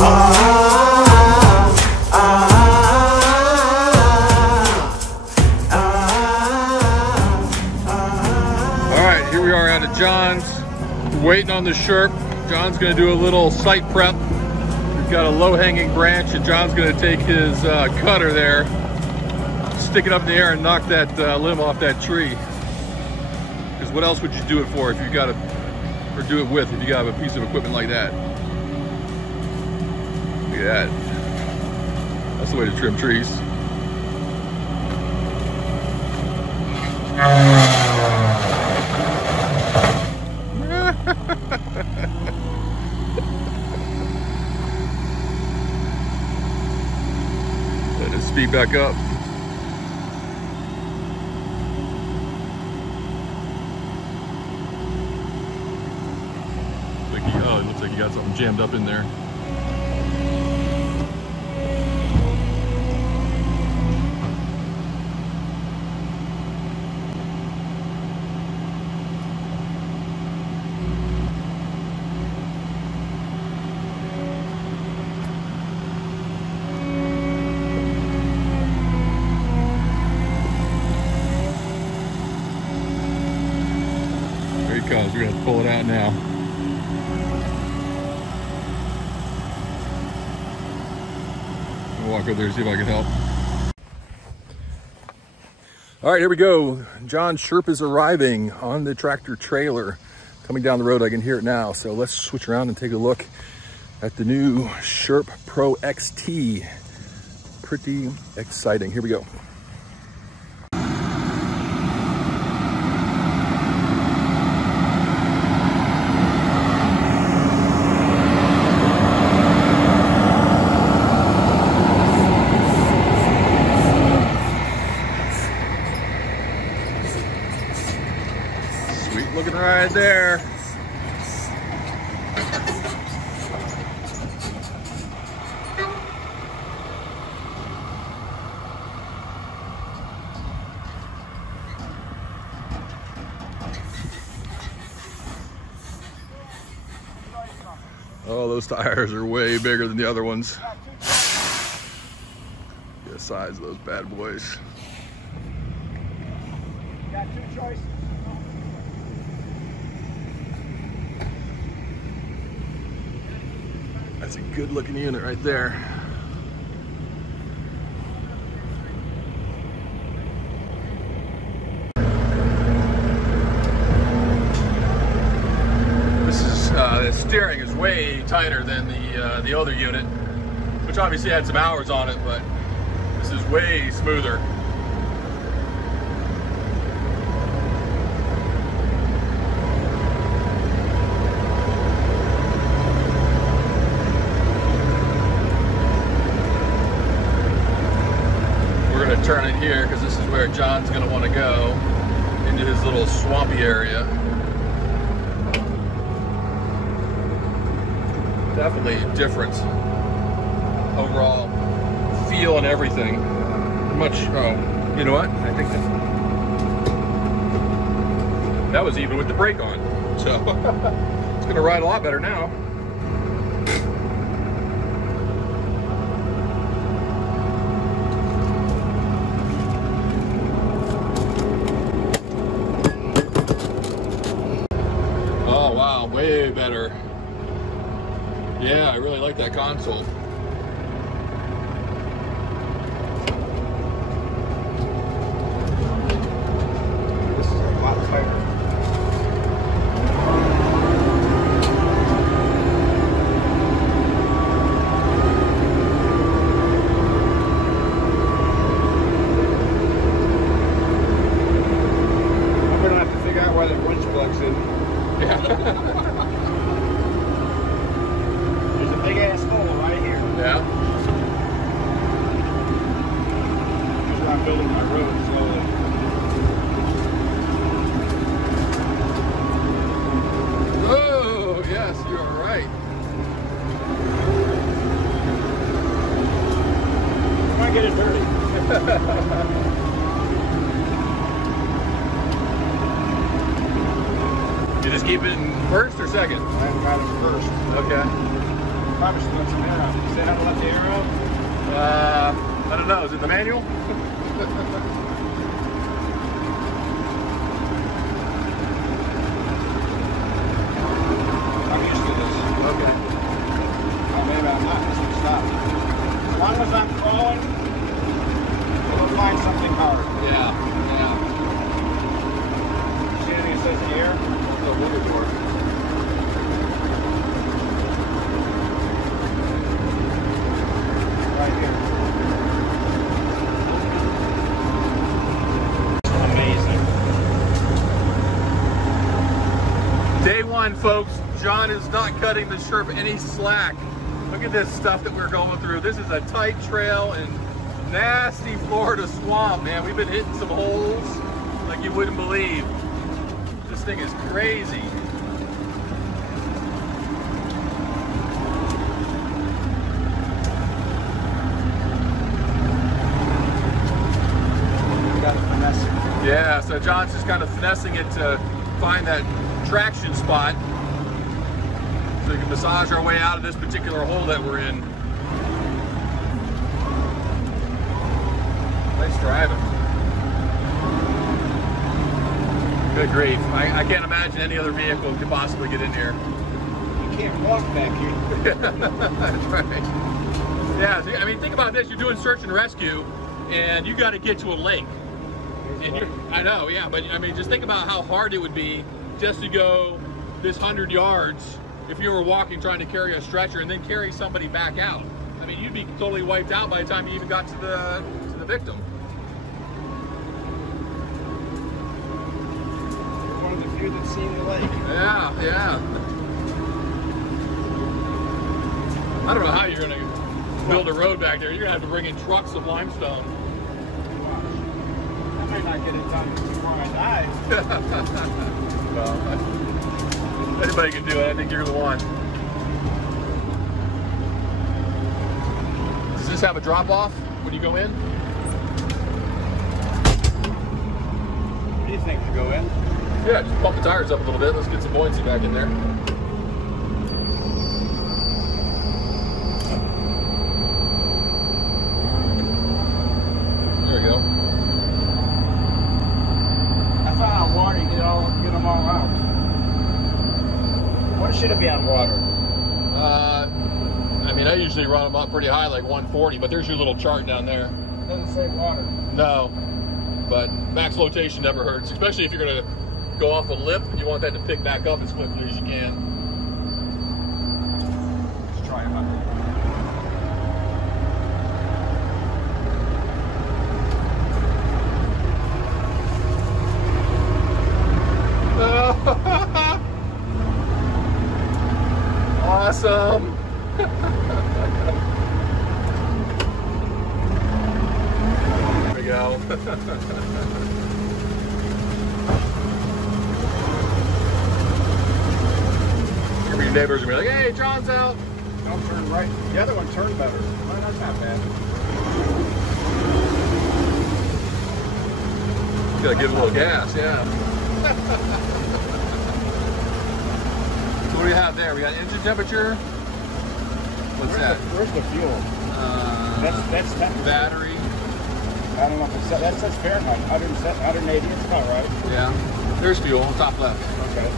Alright, here we are out at John's, waiting on the Sherp. John's going to do a little site prep. We've got a low-hanging branch, and John's going to take his cutter there, stick it up in the air and knock that limb off that tree. Because what else would you do it for if you got or do it with if you got a piece of equipment like that? Look at that. That's the way to trim trees. Let it speed back up. Oh, it looks like you got something jammed up in there. There he comes. We're gonna pull it out now. Walk over there and see if I can help. All right, here we go. John Sherp is arriving on the tractor trailer. Coming down the road, I can hear it now. So let's switch around and take a look at the new Sherp Pro XT. Pretty exciting. Here we go. Looking right there. Oh, those tires are way bigger than the other ones. Get the size of those bad boys. Got two choices. That's a good looking unit right there. This is the steering is way tighter than the other unit, which obviously had some hours on it, but this is way smoother. Turn it here because this is where John's going to want to go, into his little swampy area. Definitely a difference overall feel and everything. Much, oh, you know what? I think that was even with the brake on, so it's going to ride a lot better now. Way better. Yeah, I really like that console. This is a lot tighter. I'm gonna have to figure out why that winch plugs in. Yeah. There's a big ass hole right here. Yeah. That's why I'm building my road slowly. Oh, yes, you are right. Might get it dirty. You just keep it in first or second? I got it first. Okay. Probably should let some air out. Did you say how to let the air out? I don't know. Is it the manual? I'm used to this. Okay. Oh, maybe I'm not. This will stop. As long as I'm crawling, we'll find something hard. Yeah. Yeah. See anything that says air? The water door. Right here. Amazing. Day one, folks. John is not cutting the Sherp any slack. Look at this stuff that we're going through. This is a tight trail in nasty Florida swamp, man. We've been hitting some holes like you wouldn't believe. This thing is crazy. Yeah, so John's just kind of finessing it to find that traction spot so we can massage our way out of this particular hole that we're in. Nice driving. Good grief. I can't imagine any other vehicle could possibly get in here. You can't walk back here. That's right. Yeah, I mean, think about this. You're doing search and rescue and you got to get to a lake. I know, yeah, but I mean, just think about how hard it would be just to go this 100 yards if you were walking trying to carry a stretcher and then carry somebody back out. I mean, you'd be totally wiped out by the time you even got to the victim. One of the few that's seen the lake. Yeah, yeah. I don't know how you're gonna build a road back there. You're gonna have to bring in trucks of limestone. I might not get it done before I die. Well, anybody can do it. I think you're the one. Does this have a drop off when you go in? What do you think to go in? Yeah, just pump the tires up a little bit. Let's get some buoyancy back in there. There we go. I thought on water you get them all out. What should it be on water? I mean, I usually run them up pretty high, like 140, but there's your little chart down there. It doesn't say water. No, but max flotation never hurts, especially if you're going to go off a lip. You want that to pick back up as quickly as you can. Let's try it out. Awesome. There we go. Your neighbors are gonna be like, hey, John's out. Don't turn right. The other one turned better. Well, that's not bad. You gotta give it a little gas, yeah. So what do we have there? We got engine temperature. What's that? Where's the fuel? That's temperature. Battery. I don't know if it's that says Fahrenheit. 180. It's about right. Yeah. There's fuel, top left. Okay.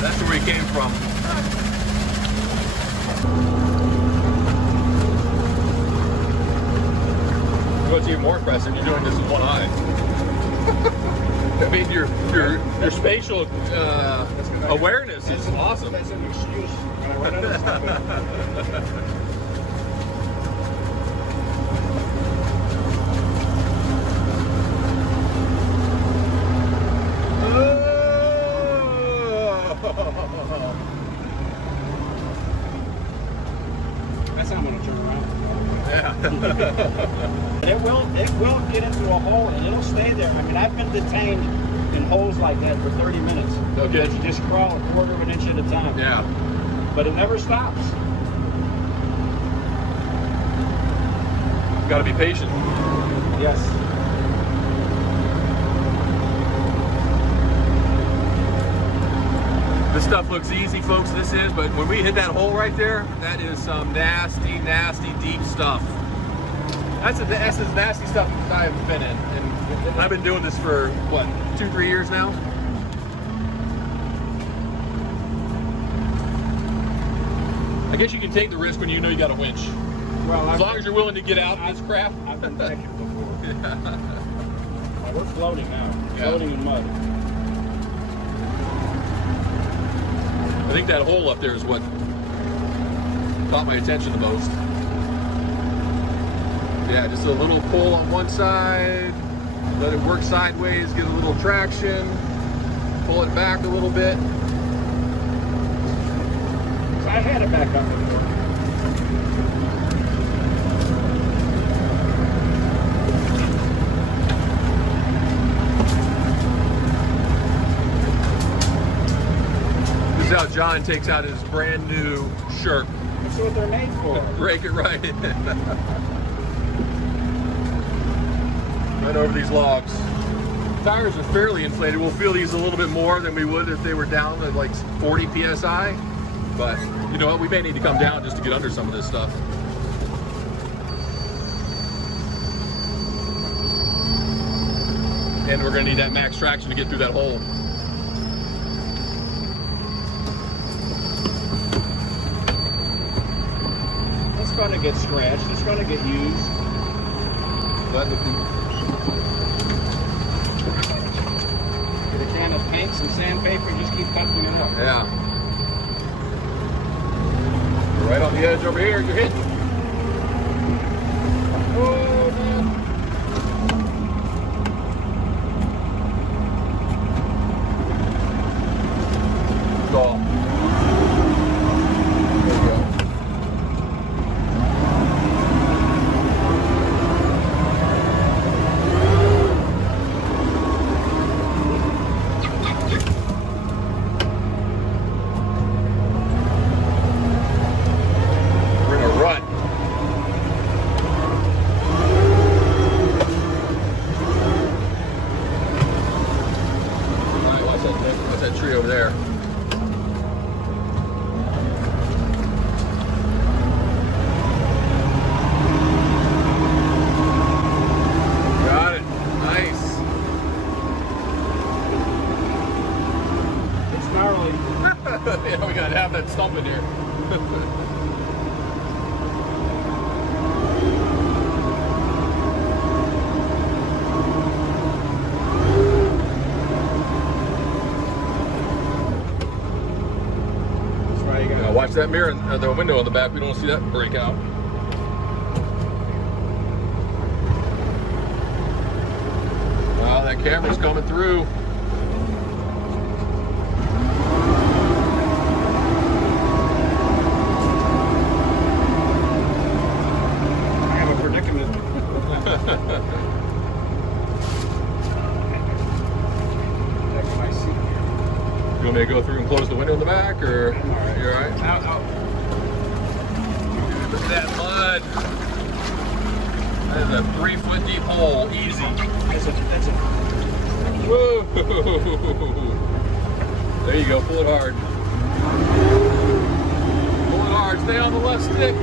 That's where we came from. What's even more impressive, you're doing this with one eye. I mean, your spatial awareness is awesome. That's an excuse when I run into stuff. That's how I'm gonna turn around. Yeah. It will get into a hole and it'll stay there. I mean, I've been detained in holes like that for 30 minutes. Okay. You just crawl a quarter of an inch at a time. Yeah. But it never stops. Got to be patient. Yes. This stuff looks easy, folks, this is, but when we hit that hole right there, that is some nasty, nasty, deep stuff. That's the nasty stuff I've been in. And I've been doing this for, what, 2-3 years now? I guess you can take the risk when you know you got a winch. Well, as long as you're willing to get out of this crap. I've been fishing before. Yeah. We're floating now. Yeah. Floating in mud. I think that hole up there is what caught my attention the most. Yeah, just a little pull on one side, let it work sideways, get a little traction, pull it back a little bit. I had it back up before. This is how John takes out his brand new Sherp. That's what they're made for. Break it right in. Right over these logs. Tires are fairly inflated. We'll feel these a little bit more than we would if they were down at like 40 PSI. But you know what? We may need to come down just to get under some of this stuff. And we're going to need that max traction to get through that hole. It's going to get scratched. It's going to get used. Get a can of paint, some sandpaper, and just keep cutting it up. Yeah. Right on the edge over here, you're hitting. Oh, man. Stall. There we go. Over there. Got it. Nice. It's gnarly. Yeah, we gotta have that stump in here. Watch that mirror and the window on the back. We don't see that break out. Wow, that camera's coming through. I have a predicament. You want me to go through and close the window in the back, or you're all right? Out. Look at that mud. That is a 3-foot deep hole, easy. That's it. Whoa! There you go, pull it hard. Pull it hard, stay on the left stick.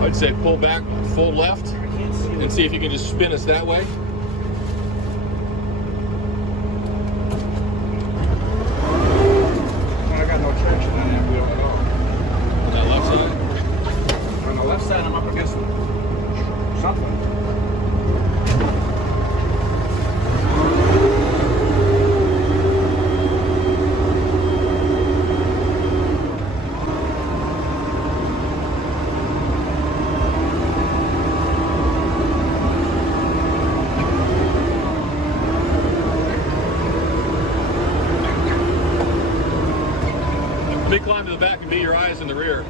I'd say pull back full left and see if you can just spin us that way. I got no traction on that wheel at all. On that left side? On the left side, I'm up against something. Let me climb to the back and be your eyes in the rear.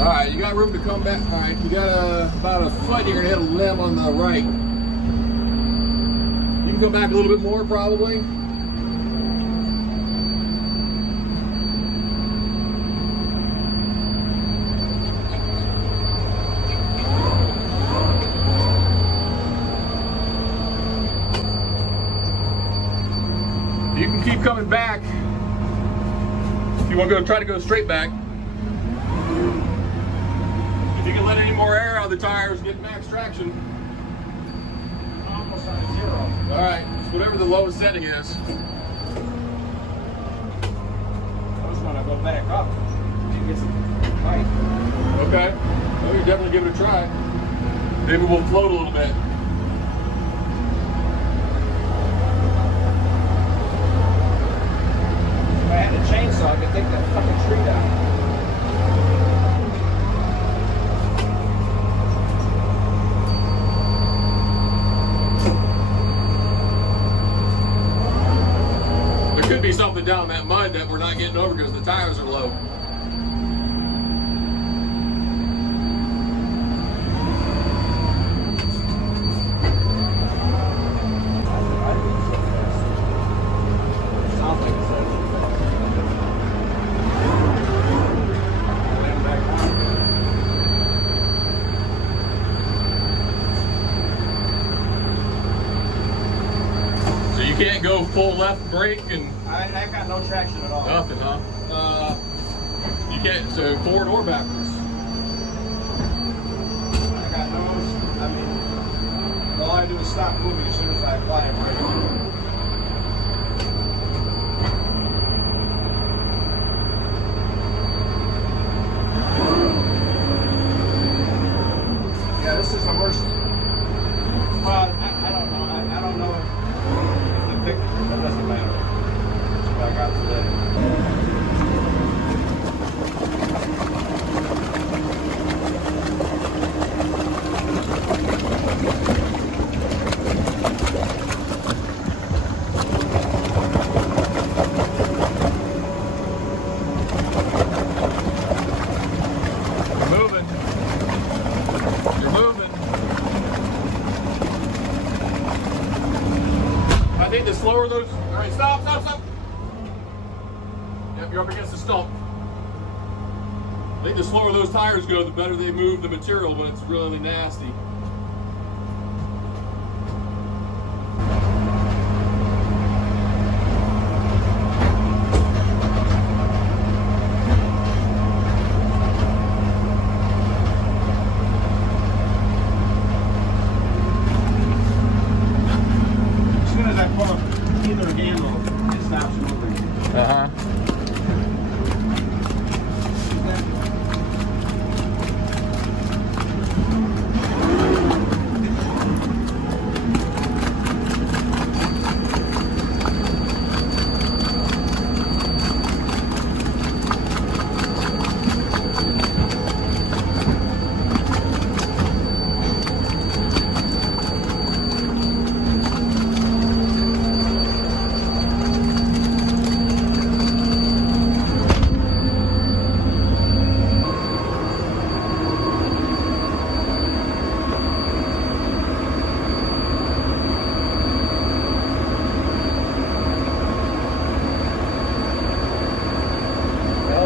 All right, you got room to come back. All right, you got about a foot. You're gonna hit a limb on the right. You can go back a little bit more, probably. You can keep coming back. If you want to go, try to go straight back. If you can let any more air out of the tires, get max traction. Almost on 0. All right, so whatever the lowest setting is. I just want to go back up and get some height. Okay, well, you definitely give it a try. Maybe we'll float a little bit. If I had a chainsaw, I could take that fucking tree down. There could be something down that mud that we're not getting over because the tires are low. Can't go full left brake and I got no traction at all. Nothing, huh? You can't, so forward or backwards. I got no, I mean, all I do is stop moving as soon as I apply a brake. Yeah, this is the worst. Well, I don't know. I don't know. That doesn't matter. That's what I got today. You're moving. You're moving. I think the slower those. All right, stop, stop, stop. Yep, you're up against the stump. I think the slower those tires go, the better they move the material when it's really nasty.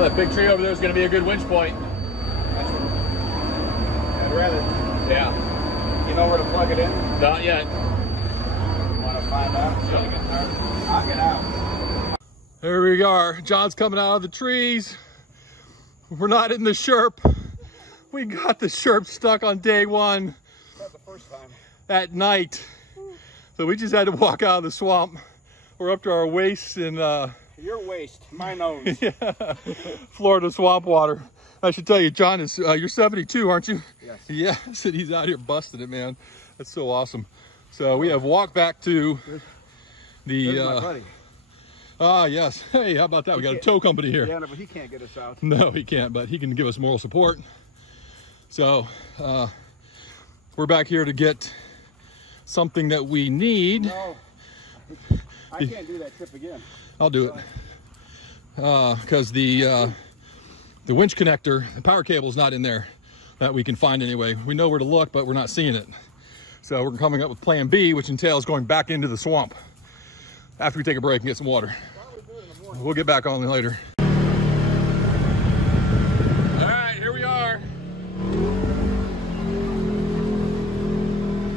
That big tree over there is going to be a good winch point. I'd rather. Yeah. You know where to plug it in? Not yet. You want to find out? Yep. I'll get out. There we are. John's coming out of the trees. We're not in the Sherp. We got the Sherp stuck on day one. Not the first time. At night. So we just had to walk out of the swamp. We're up to our waists in your waist, my nose. Yeah. Florida swamp water. I should tell you, John is you're 72, aren't you? Yes. Yeah, so he's out here busting it, man. That's so awesome. So we have walked back to the my buddy. Ah, yes. Hey, how about that? We got a tow company here. Yeah, no, but he can't get us out. No, he can't, but he can give us moral support. So we're back here to get something that we need. No, I can't do that trip again. I'll do it. Because the the winch connector, the power cable is not in there that we can find anyway. We know where to look, but we're not seeing it. So we're coming up with plan B, which entails going back into the swamp after we take a break and get some water. We'll get back on later. All right, here we are.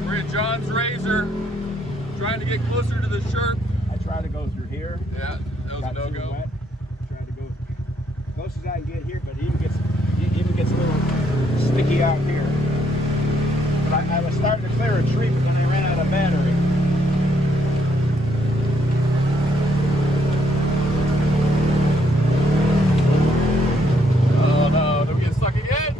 We're at John's Razor, trying to get closer to the Sherp. I tried to go through here. Yeah, that was a no-go. Tried to go as close as I can get here, but it even gets a little sticky out here. But I was starting to clear a tree, but then I ran out of battery. Oh no, did we get stuck again?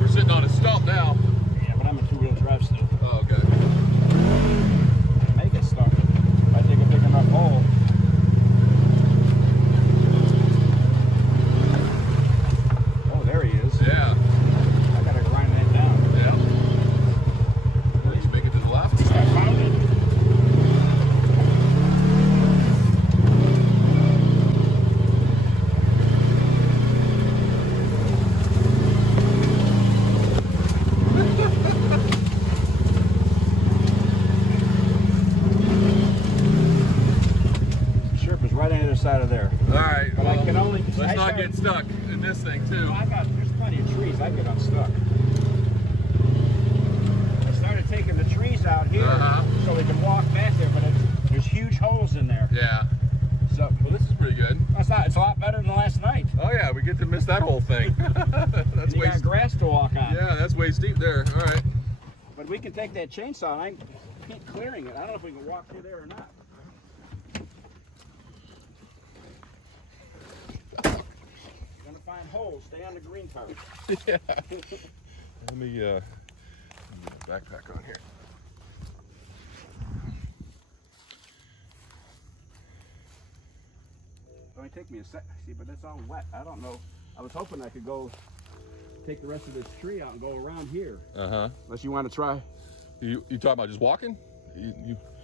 We're sitting on a stump now. Yeah, but I'm a two-wheel drive still. Oh, okay. I may get stuck if I take a big enough hole. Oh, there he is. Yeah. I gotta grind that down. Yeah. At least make it to the left. I found it. Sherp is right on the other side of there. All right. But I can only. Let's not get stuck in this thing too. There's plenty of trees. I get unstuck. I started taking the trees out here so we can walk back there, but there's huge holes in there. Yeah. So Well, this is pretty good. it's a lot better than last night. Oh yeah, we get to miss that whole thing. That's You way got grass to walk on. Yeah, that's way steep there. All right. But we can take that chainsaw and I can keep clearing it. I don't know if we can walk through there or not. Gonna find holes. Stay on the green part. Yeah. Let me get my backpack on here. It only take me a sec. See, but it's all wet. I don't know. I was hoping I could go take the rest of this tree out and go around here. Unless you want to try. You talking about just walking?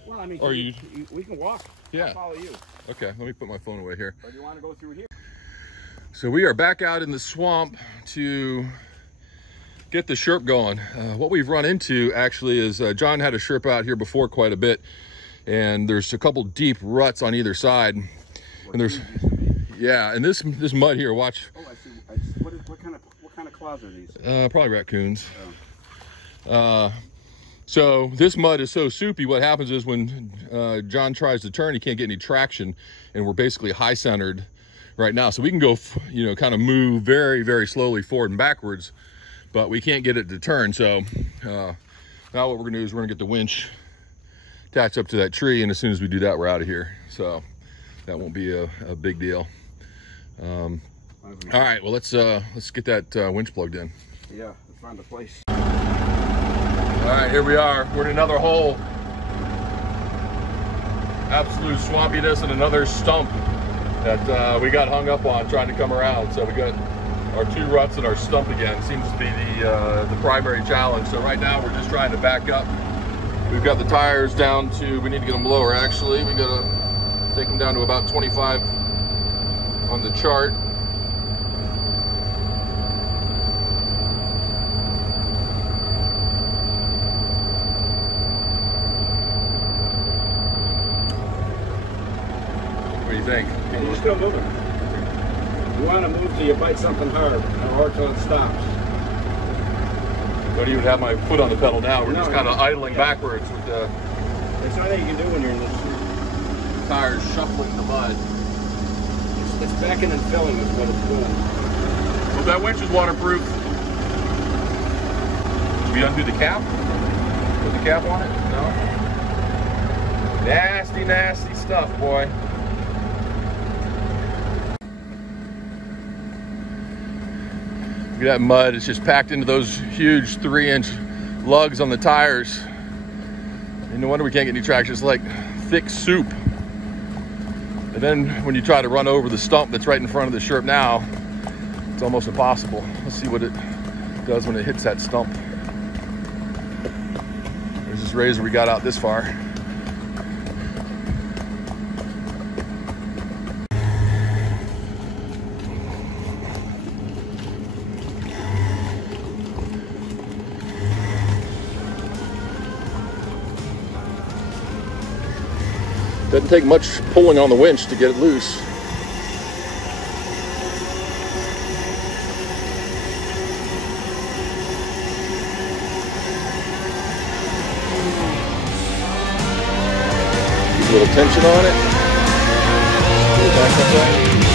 Well, I mean, Or we can walk. Yeah. I'll follow you. Okay, let me put my phone away here. Or do you want to go through here? So we are back out in the swamp to get the Sherp going. What we've run into actually is John had a Sherp out here before quite a bit, and there's a couple deep ruts on either side. And there's, yeah, and this mud here, watch. Oh, I see. What kind of claws are these? Probably raccoons. Oh. So this mud is so soupy, what happens is when John tries to turn, he can't get any traction, and we're basically high centered right now. So we can go, kind of move very, very slowly forward and backwards, but we can't get it to turn. So now what we're gonna do is we're gonna get the winch attached up to that tree, and as soon as we do that, we're out of here. So that won't be a big deal. All right, well, let's get that winch plugged in. Yeah, let's find a place. All right, here we are. We're in another hole. Absolute swampiness and another stump that we got hung up on trying to come around. So we got our two ruts and our stump again. Seems to be the primary challenge. So right now we're just trying to back up. We've got the tires down to, we need to get them lower actually. We gotta take them down to about 25 on the chart. What do you think? And you're still moving. You want to move till you bite something hard, or till it stops. Don't even have my foot on the pedal now. We're just kind of idling backwards with the There's nothing you can do when you're in this. tires shuffling the mud. It's backing and filling is what it's doing. Well, that winch is waterproof. Did we undo the cap? Put the cap on it? No? Nasty, nasty stuff, boy. Look at that mud. It's just packed into those huge 3-inch lugs on the tires. And no wonder we can't get any traction. It's like thick soup. And then when you try to run over the stump that's right in front of the Sherp now, it's almost impossible. Let's see what it does when it hits that stump. There's this razor we got out this far. Doesn't take much pulling on the winch to get it loose. A little tension on it. Pull it back up there.